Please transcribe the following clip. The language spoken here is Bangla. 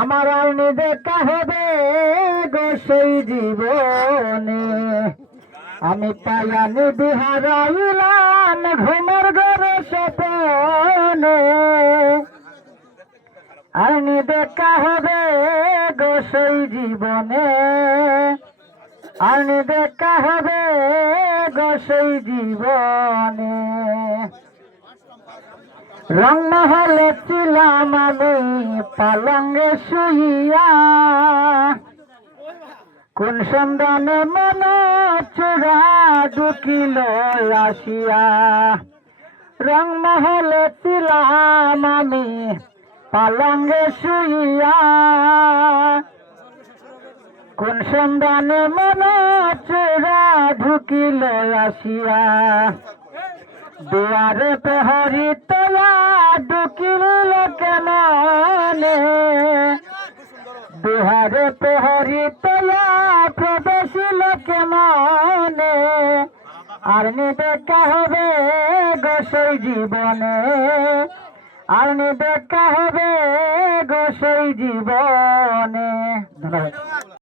আমার আইনি দেখা হবে গো সেই জীবনে। আমি পায়ানি বিহারাইলাম ঘুমের ঘরে স্বপ্নে। আইনি দেখা হবে গো সেই জীবনে। আইনি দেখা হবে গো সেই জীবনে। রংমহলে ছিলাম আমি পালঙ্গে শুইয়া, কোন সন্ধানে মনে চূড়া ঢুকিল আসিয়া। রংমহলে ছিলাম আমি পালঙ্গে শুইয়া, কোন সন্ধানে মনে চূড়া ঢুকিল আসিয়া। দুয়ারে প্রহরী তোলা ঢুকিল কেমনে, দুয়ারে প্রহরী তোলা প্রবেশিল কেমনে। আর দেখা হবে গো সেই জীবনে। আর দেখা হবে গো সেই জীবনে। ধন্যবাদ।